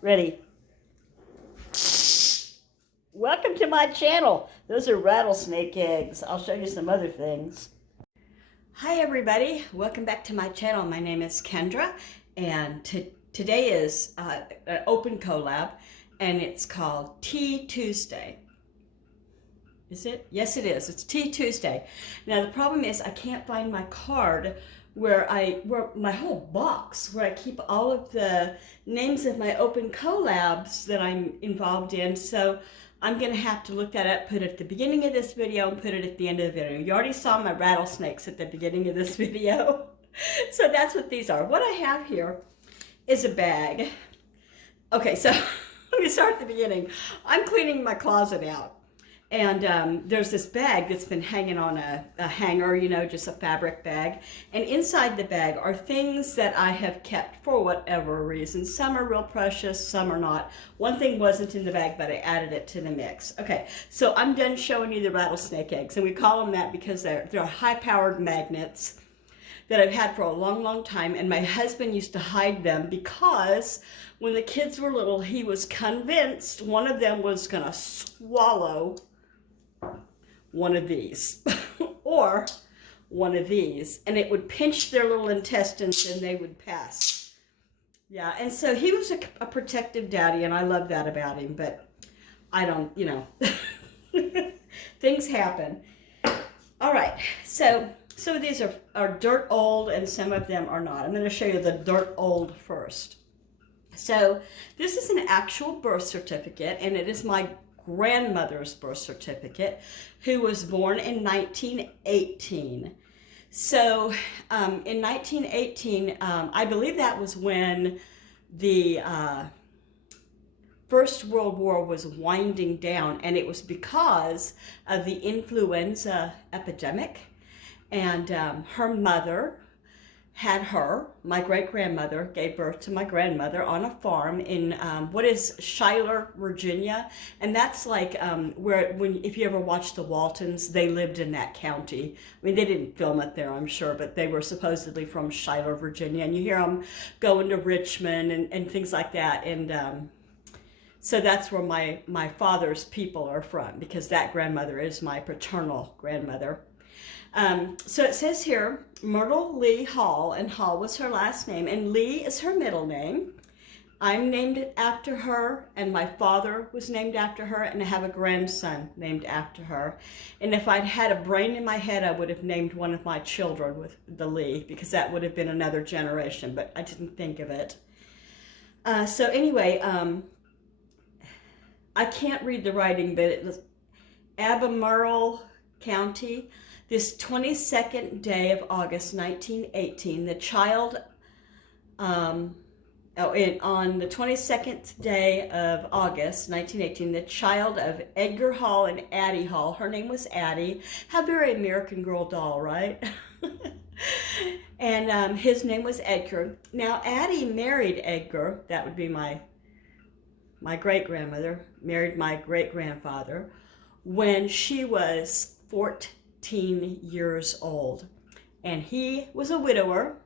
Ready. Welcome to my channel. Those are rattlesnake eggs. I'll show you some other things. Hi everybody. Welcome back to my channel. My name is Kendra and today is an open collab and it's called Tea Tuesday. Is it? Yes, it is. It's Tea Tuesday. Now the problem is I can't find my card where my whole box where I keep all of the names of my open collabs that I'm involved in. So I'm going to have to look that up, put it at the beginning of this video and put it at the end of the video. You already saw my rattlesnakes at the beginning of this video. So that's what these are. What I have here is a bag. Okay, so let me start at the beginning. I'm cleaning my closet out. And there's this bag that's been hanging on a hanger, you know, just a fabric bag. And inside the bag are things that I have kept for whatever reason. Some are real precious, some are not. One thing wasn't in the bag, but I added it to the mix. Okay, so I'm done showing you the rattlesnake eggs. And we call them that because they're high-powered magnets that I've had for a long, long time. And my husband used to hide them because when the kids were little, he was convinced one of them was going to swallow one of these or one of these, and it would pinch their little intestines and they would pass. Yeah, and so he was a protective daddy, and I love that about him, but I don't, you know, things happen. All right, so some of these are dirt old and some of them are not. I'm going to show you the dirt old first. So this is an actual birth certificate, and it is my grandmother's birth certificate, who was born in 1918. So in 1918, I believe that was when the First World War was winding down, and it was because of the influenza epidemic. And her mother had my great-grandmother gave birth to my grandmother on a farm in what is Schuyler, Virginia. And that's like if you ever watched the Waltons, they lived in that county. I mean, they didn't film it there, I'm sure, but they were supposedly from Schuyler, Virginia. And you hear them going to Richmond and things like that. And so that's where my father's people are from, because that grandmother is my paternal grandmother. So it says here, Myrtle Lee Hall, and Hall was her last name, and Lee is her middle name. I'm named after her, and my father was named after her, and I have a grandson named after her. And if I'd had a brain in my head, I would have named one of my children with the Lee, because that would have been another generation, but I didn't think of it. So anyway, I can't read the writing, but it was Albemarle County. This 22nd day of August 1918, the child, on the 22nd day of August 1918, the child of Edgar Hall and Addie Hall, her name was Addie. How very American Girl doll, right? And his name was Edgar. Now, Addie married Edgar, that would be my great-grandmother, married my great-grandfather, when she was 14 years old, and he was a widower,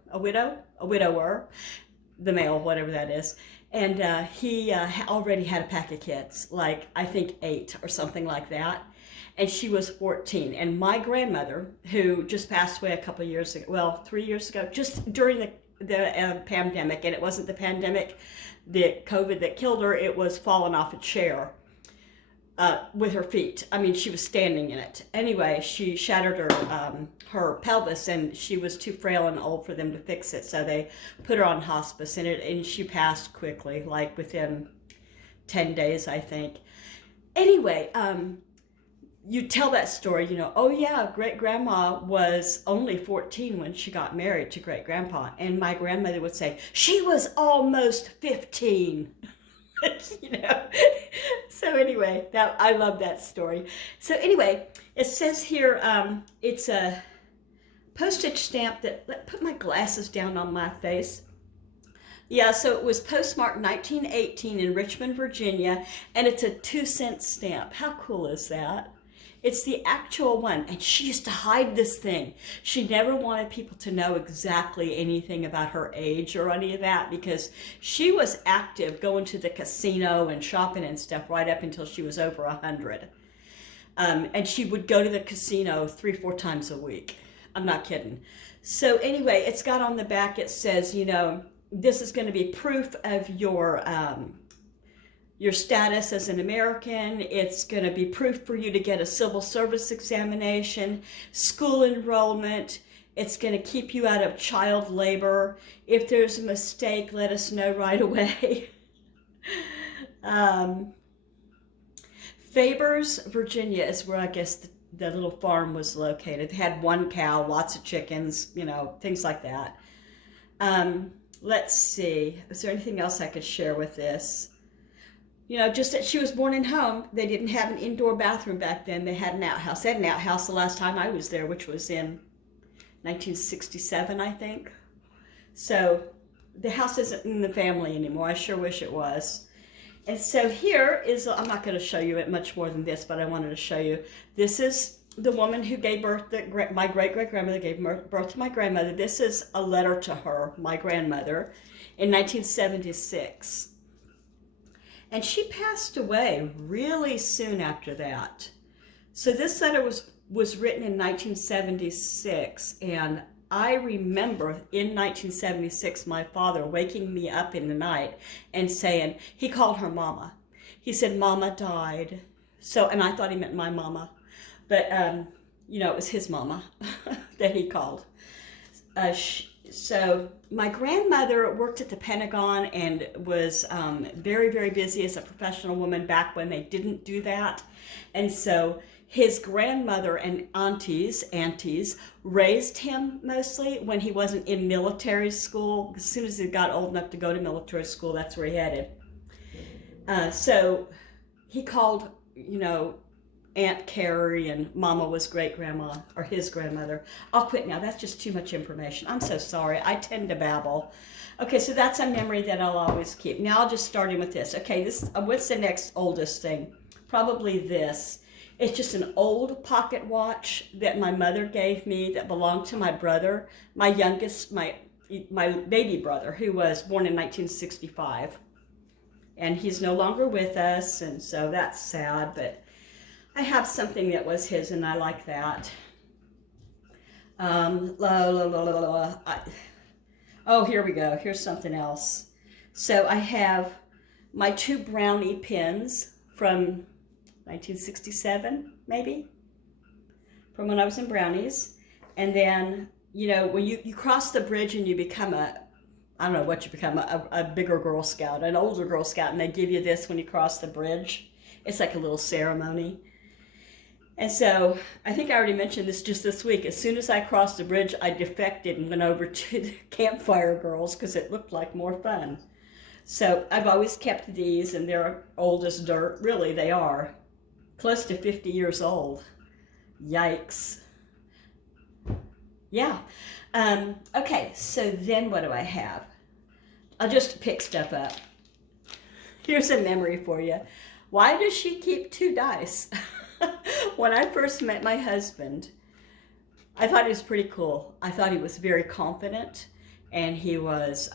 the male, whatever that is, and he already had a pack of kids, like I think 8 or something like that, and she was 14. And my grandmother, who just passed away a couple of years ago, well, 3 years ago, just during the pandemic, and it wasn't the pandemic, the COVID that killed her, it was falling off a chair with her feet. I mean, she was standing in it. Anyway, she shattered her pelvis, and she was too frail and old for them to fix it. So they put her on hospice, and she passed quickly, like within 10 days, I think. Anyway, you tell that story, you know, oh yeah, great-grandma was only 14 when she got married to great-grandpa. And my grandmother would say, she was almost 15. You know, so anyway, I love that story. So anyway, it says here, it's a postage stamp that, put my glasses down on my face. Yeah, so it was postmarked 1918 in Richmond, Virginia, and it's a 2-cent stamp. How cool is that? It's the actual one. And she used to hide this thing. She never wanted people to know exactly anything about her age or any of that, because she was active going to the casino and shopping and stuff right up until she was over 100. And she would go to the casino 3-4 times a week. I'm not kidding. So anyway, it's got on the back, it says, you know, this is going to be proof of your status as an American. It's going to be proof for you to get a civil service examination, school enrollment. It's going to keep you out of child labor. If there's a mistake, let us know right away. Fabers, Virginia is where I guess the little farm was located. They had 1 cow, lots of chickens, you know, things like that. Let's see. Is there anything else I could share with this? You know, just that she was born in home. They didn't have an indoor bathroom back then. They had an outhouse. They had an outhouse the last time I was there, which was in 1967, I think. So the house isn't in the family anymore. I sure wish it was. And so here is, I'm not going to show you it much more than this, but I wanted to show you. This is the woman who gave birth to my great-great-grandmother, gave birth to my grandmother. This is a letter to her, my grandmother, in 1976. And she passed away really soon after that. So this letter was written in 1976, and I remember in 1976 my father waking me up in the night and saying, he called her Mama. He said, Mama died. So, and I thought he meant my mama, but you know, it was his mama that he called. So my grandmother worked at the Pentagon and was very, very busy as a professional woman back when they didn't do that. And so his grandmother and aunties raised him mostly when he wasn't in military school. As soon as he got old enough to go to military school, that's where he headed. So he called, you know, Aunt Carrie, and Mama was great-grandma, or his grandmother. I'll quit now. That's just too much information. I'm so sorry. I tend to babble. Okay, so that's a memory that I'll always keep. Now I'll just start in with this. Okay, this what's the next oldest thing? Probably this. It's just an old pocket watch that my mother gave me that belonged to my brother, my youngest, my baby brother, who was born in 1965. And he's no longer with us, and so that's sad, but I have something that was his, and I like that. Oh, here we go. Here's something else. So I have my 2 brownie pins from 1967, maybe, from when I was in Brownies. And then, you know, when you cross the bridge and you become I don't know what you become, a bigger Girl Scout, an older Girl Scout, and they give you this when you cross the bridge. It's like a little ceremony. And so I think I already mentioned this just this week. As soon as I crossed the bridge, I defected and went over to the Campfire Girls because it looked like more fun. So I've always kept these, and they're old as dirt. Really, they are. Close to 50 years old. Yikes. Yeah. Okay, so then what do I have? I'll just pick stuff up. Here's a memory for you. Why does she keep 2 dice? When I first met my husband, I thought he was pretty cool. I thought he was very confident, and he was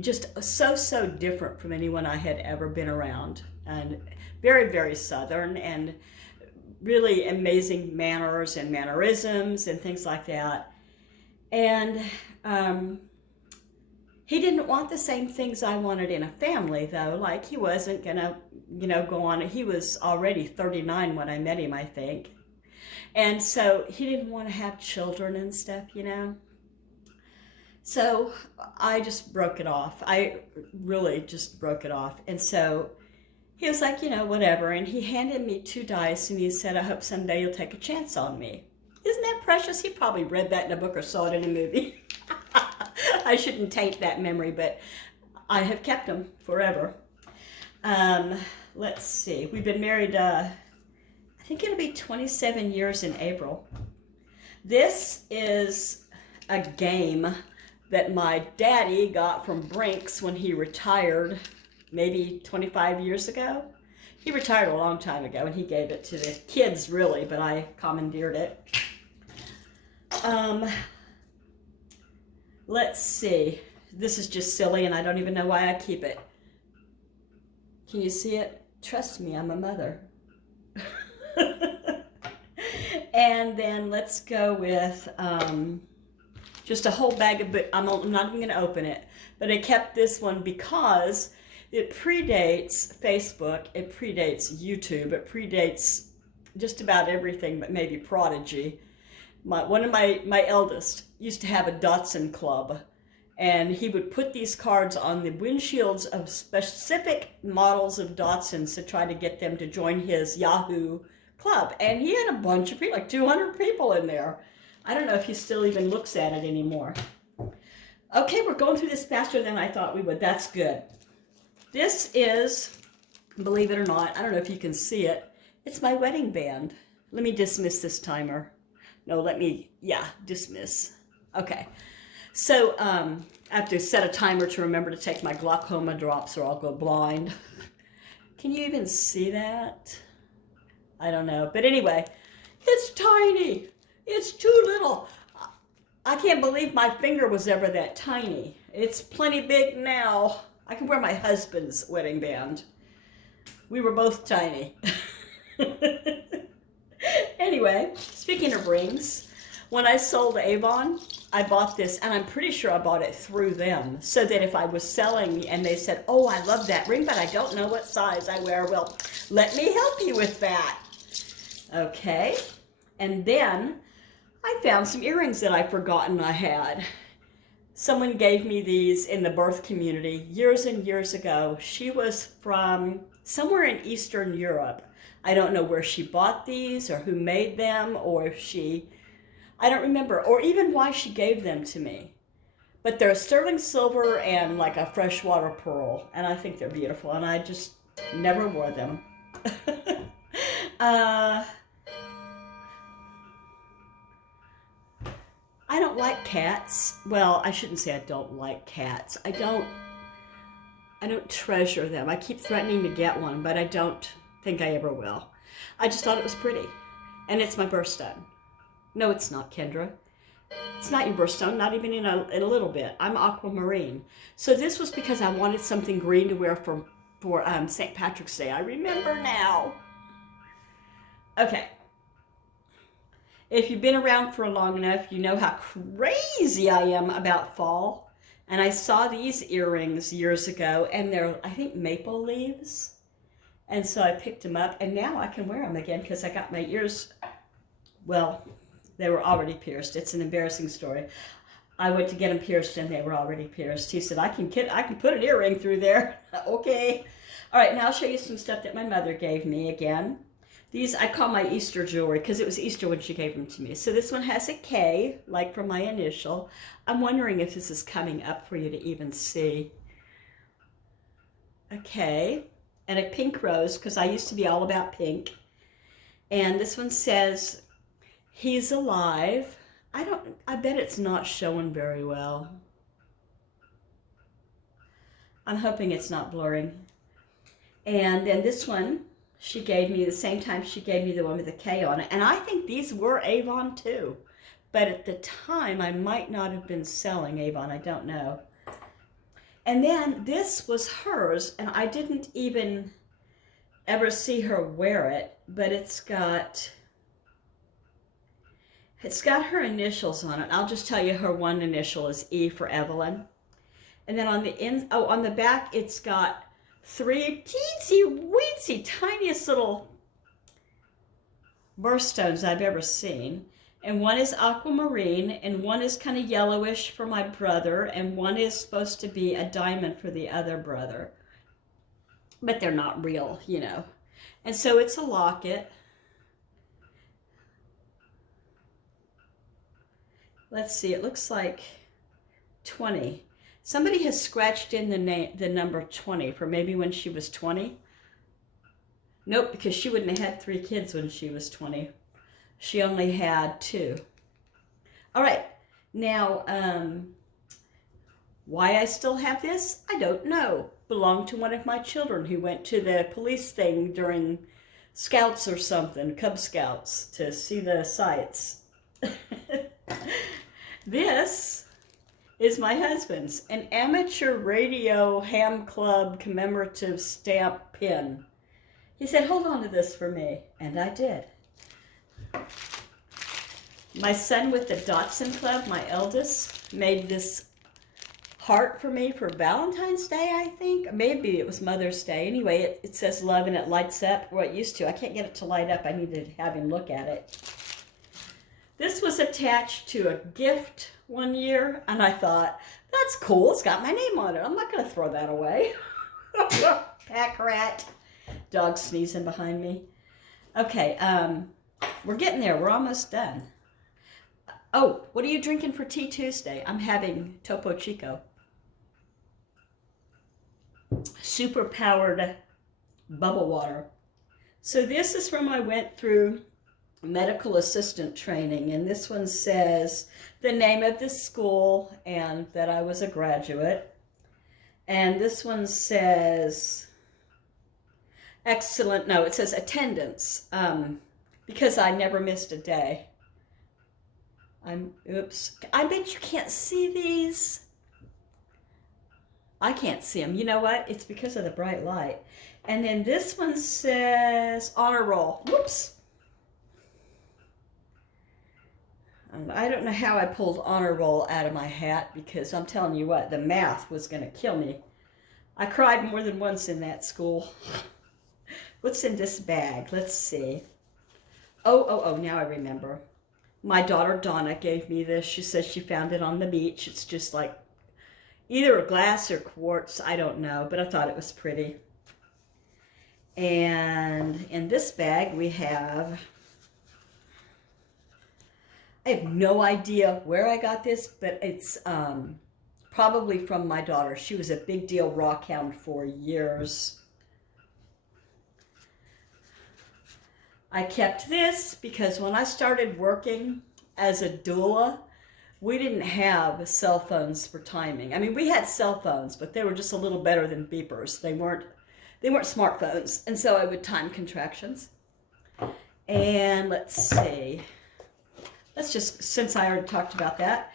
just so different from anyone I had ever been around, and very, very Southern, and really amazing manners and mannerisms and things like that. And he didn't want the same things I wanted in a family, though. Like, he wasn't gonna, you know, go on. He was already 39 when I met him, I think. And so he didn't want to have children and stuff, you know. So I just broke it off. I really just broke it off. And so he was like, you know, whatever. And he handed me 2 dice, and he said, I hope someday you'll take a chance on me. Isn't that precious? He probably read that in a book or saw it in a movie. I shouldn't taint that memory, but I have kept them forever. Let's see. We've been married, I think it'll be 27 years in April. This is a game that my daddy got from Brinks when he retired maybe 25 years ago. He retired a long time ago, and he gave it to the kids, really, but I commandeered it. Let's see. This is just silly, and I don't even know why I keep it. Can you see it? Trust me, I'm a mother. And then let's go with just a whole bag of, but I'm not even going to open it. But I kept this one because it predates Facebook, it predates YouTube, it predates just about everything, but maybe Prodigy. One of my eldest used to have a Datsun club, and he would put these cards on the windshields of specific models of Datsuns to try to get them to join his Yahoo club. And he had a bunch of people, like 200 people in there. I don't know if he still even looks at it anymore. Okay, we're going through this faster than I thought we would. That's good. This is, believe it or not, I don't know if you can see it. It's my wedding band. Let me dismiss this timer. No, dismiss. Okay. So I have to set a timer to remember to take my glaucoma drops or I'll go blind. Can you even see that? I don't know. But anyway, it's tiny. It's too little. I can't believe my finger was ever that tiny. It's plenty big now. I can wear my husband's wedding band. We were both tiny. Anyway, speaking of rings, when I sold Avon, I bought this, and I'm pretty sure I bought it through them, so that if I was selling and they said, oh, I love that ring, but I don't know what size I wear, well, let me help you with that. Okay, and then I found some earrings that I'd forgotten I had. Someone gave me these in the birth community years and years ago. She was from somewhere in Eastern Europe. I don't know where she bought these or who made them, or if I don't remember, or even why she gave them to me. But they're sterling silver and like a freshwater pearl, and I think they're beautiful, and I just never wore them. I don't like cats. Well, I shouldn't say I don't like cats. I don't treasure them. I keep threatening to get one, but I don't think I ever will. I just thought it was pretty. And it's my birthstone. No, it's not, Kendra. It's not your birthstone, not even in a little bit. I'm aquamarine. So this was because I wanted something green to wear for St. Patrick's Day. I remember now. Okay. If you've been around for long enough, you know how crazy I am about fall. And I saw these earrings years ago, and they're, I think, maple leaves. And so I picked them up, and now I can wear them again because I got my ears, well, they were already pierced. It's an embarrassing story. I went to get them pierced, and they were already pierced. He said, I can put an earring through there. Okay. All right, now I'll show you some stuff that my mother gave me again. These I call my Easter jewelry because it was Easter when she gave them to me. So this one has a K, like for my initial. I'm wondering if this is coming up for you to even see. A K and a pink rose because I used to be all about pink. And this one says, he's alive. I bet it's not showing very well. I'm hoping it's not blurring. And then this one, she gave me the same time she gave me the one with the K on it. And I think these were Avon too. But at the time, I might not have been selling Avon. I don't know. And then this was hers. And I didn't even ever see her wear it. But it's got her initials on it. I'll just tell you her one initial is E for Evelyn. And then on the back, it's got 3 teensy-weensy, tiniest little birthstones I've ever seen. And one is aquamarine, and one is kind of yellowish for my brother, and one is supposed to be a diamond for the other brother. But they're not real, you know. And so it's a locket. Let's see, it looks like 20. Somebody has scratched in the number 20 for maybe when she was 20. Nope, because she wouldn't have had 3 kids when she was 20. She only had 2. All right, now, why I still have this, I don't know. belonged to one of my children who went to the police thing during Scouts or something, Cub Scouts, to see the sights. This is my husband's, an amateur radio ham club commemorative stamp pin. He said, hold on to this for me, and I did. My son with the Dotson Club, my eldest, made this heart for me for Valentine's Day, I think. Maybe it was Mother's Day. Anyway, it says love and it lights up. Well, it used to. I can't get it to light up. I need to have him look at it. This was attached to a gift one year, and I thought, that's cool. It's got my name on it. I'm not going to throw that away. Pack rat. Dog sneezing behind me. Okay, we're getting there. We're almost done. Oh, what are you drinking for tea Tuesday? I'm having Topo Chico. Super powered bubble water. So this is from I went through medical assistant training, and this one says the name of the school and that I was a graduate. And this one says excellent, no, it says attendance, because I never missed a day. Oops, I bet you can't see these. I can't see them. You know what? It's because of the bright light. And then this one says honor roll. Whoops. I don't know how I pulled honor roll out of my hat, because I'm telling you what, the math was going to kill me. I cried more than once in that school. What's in this bag? Let's see. Oh, now I remember. My daughter Donna gave me this. She says she found it on the beach. It's just like either a glass or quartz, I don't know, but I thought it was pretty. And in this bag we have, I have no idea where I got this, but it's probably from my daughter. She was a big deal rock hound for years. I kept this because when I started working as a doula, we didn't have cell phones for timing. I mean, we had cell phones, but they were just a little better than beepers. They weren't smartphones. And so I would time contractions. And let's see. Let's just, since I already talked about that,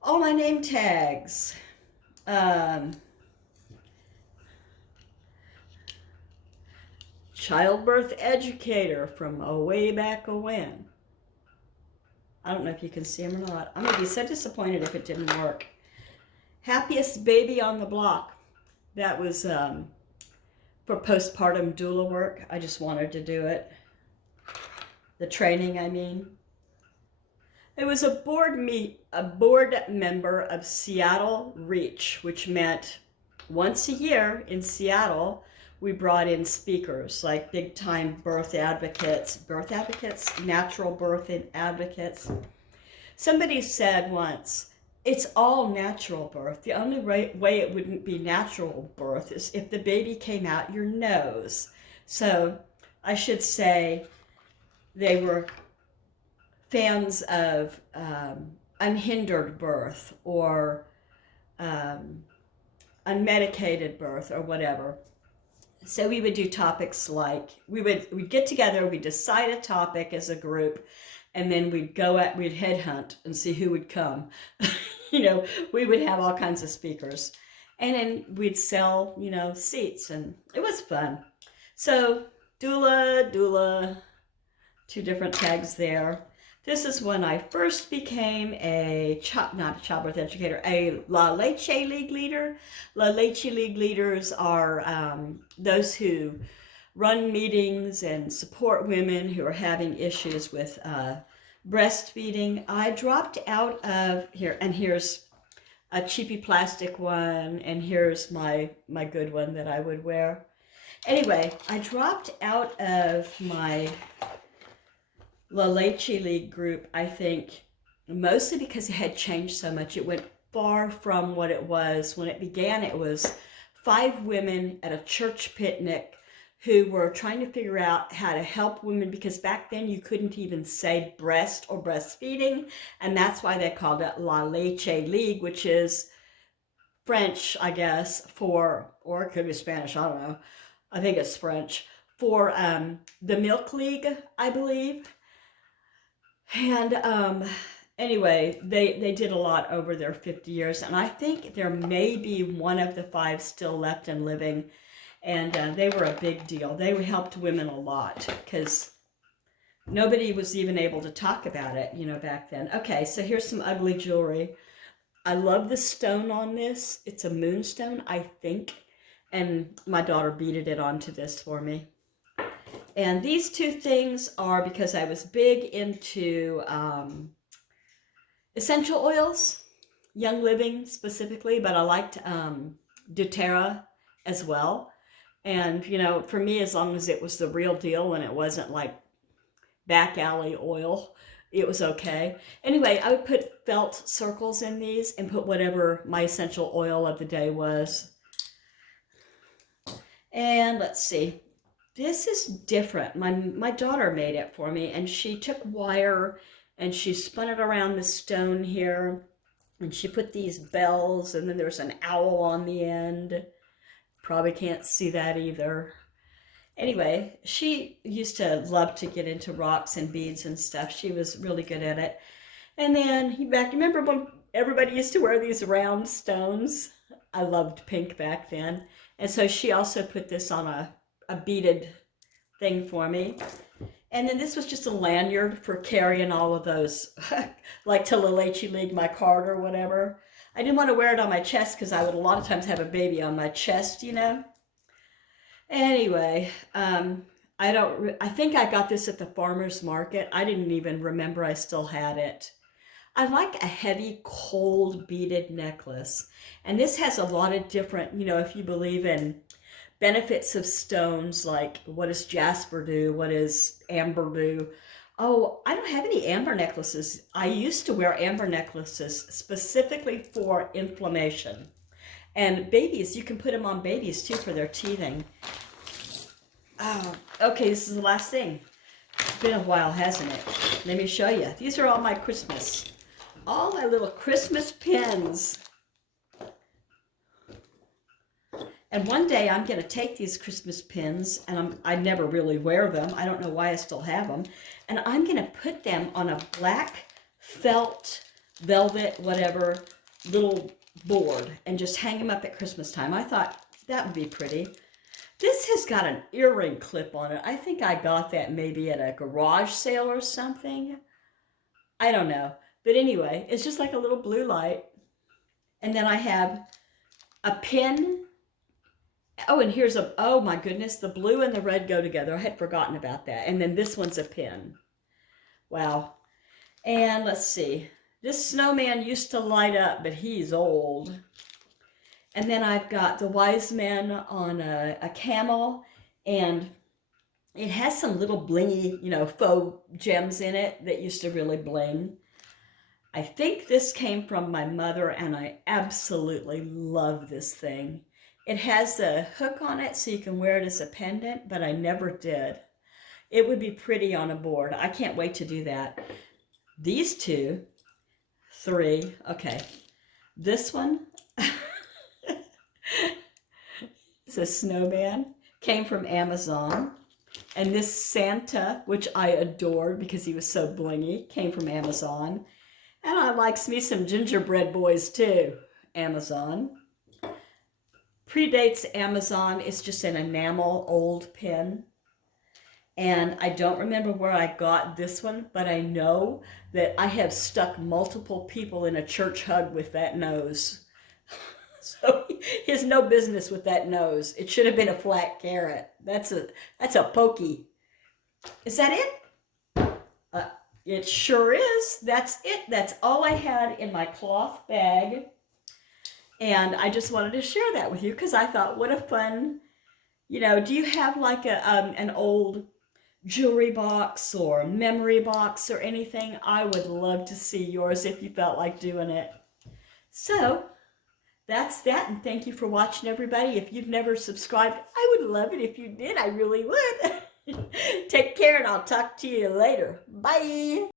all my name tags. Childbirth educator from way back when. I don't know if you can see him or not. I'm going to be so disappointed if it didn't work. Happiest baby on the block. That was for postpartum doula work. I just wanted to do it. The training, I mean. It was a board member of Seattle Reach, which meant once a year in Seattle, we brought in speakers like big time birth advocates, natural birth advocates. Somebody said once, it's all natural birth. The only way it wouldn't be natural birth is if the baby came out your nose. So I should say they were fans of unhindered birth or unmedicated birth or whatever. So we would do topics like, we'd get together, we'd decide a topic as a group, and then we'd headhunt and see who would come. You know, we would have all kinds of speakers. And then we'd sell, you know, seats, and it was fun. So doula, two different tags there. This is when I first became not a childbirth educator, a La Leche League leader. La Leche League leaders are those who run meetings and support women who are having issues with breastfeeding. I dropped out of here, and here's a cheapy plastic one, and here's my good one that I would wear. Anyway, I dropped out of my La Leche League group, I think, mostly because it had changed so much. It went far from what it was. When it began, it was 5 women at a church picnic who were trying to figure out how to help women, because back then you couldn't even say breast or breastfeeding, and that's why they called it La Leche League, which is French, I guess, for, or it could be Spanish, I don't know. I think it's French, for the Milk League, I believe. And anyway, they did a lot over their 50 years, and I think there may be one of the 5 still left and living, and they were a big deal. They helped women a lot, because nobody was even able to talk about it, you know, back then. Okay, so here's some ugly jewelry. I love the stone on this. It's a moonstone, I think, and my daughter beaded it onto this for me. And these 2 things are because I was big into essential oils, Young Living specifically, but I liked doTERRA as well. And, you know, for me, as long as it was the real deal and it wasn't like back alley oil, it was okay. Anyway, I would put felt circles in these and put whatever my essential oil of the day was. And let's see. This is different. My daughter made it for me, and she took wire and she spun it around the stone here, and she put these bells, and then there's an owl on the end. Probably can't see that either. Anyway, she used to love to get into rocks and beads and stuff. She was really good at it. And then remember when everybody used to wear these round stones? I loved pink back then. And so she also put this on a beaded thing for me. And then this was just a lanyard for carrying all of those, like to La Leche League, my card or whatever. I didn't want to wear it on my chest because I would a lot of times have a baby on my chest, you know. Anyway, I think I got this at the farmer's market. I didn't even remember I still had it. I like a heavy, cold beaded necklace. And this has a lot of different, you know, if you believe in benefits of stones, like what does jasper do? What does amber do? Oh, I don't have any amber necklaces. I used to wear amber necklaces specifically for inflammation. And babies, you can put them on babies too for their teething. Oh, okay, this is the last thing. It's been a while, hasn't it? Let me show you. These are all my Christmas. All my little Christmas pins. And one day I'm going to take these Christmas pins, and I never really wear them. I don't know why I still have them. And I'm going to put them on a black felt, velvet, whatever, little board and just hang them up at Christmas time. I thought that would be pretty. This has got an earring clip on it. I think I got that maybe at a garage sale or something. I don't know. But anyway, it's just like a little blue light. And then I have a pin. Oh, and here's oh my goodness, the blue and the red go together. I had forgotten about that. And then this one's a pin. Wow. And let's see. This snowman used to light up, but he's old. And then I've got the wise men on a camel, and it has some little blingy, you know, faux gems in it that used to really bling. I think this came from my mother, and I absolutely love this thing. It has a hook on it so you can wear it as a pendant, but I never did. It would be pretty on a board. I can't wait to do that. These 2, 3, okay. This one, it's a snowman, came from Amazon. And this Santa, which I adored because he was so blingy, came from Amazon. And I likes me some gingerbread boys too, Amazon. Predates Amazon. It's just an enamel old pin. And I don't remember where I got this one, but I know that I have stuck multiple people in a church hug with that nose. So he has no business with that nose. It should have been a flat carrot. That's a pokey. Is that it? It sure is. That's it. That's all I had in my cloth bag. And I just wanted to share that with you because I thought, what a fun, you know, do you have like an old jewelry box or memory box or anything? I would love to see yours if you felt like doing it. So that's that, and thank you for watching, everybody. If you've never subscribed, I would love it if you did. I really would. Take care, and I'll talk to you later. Bye.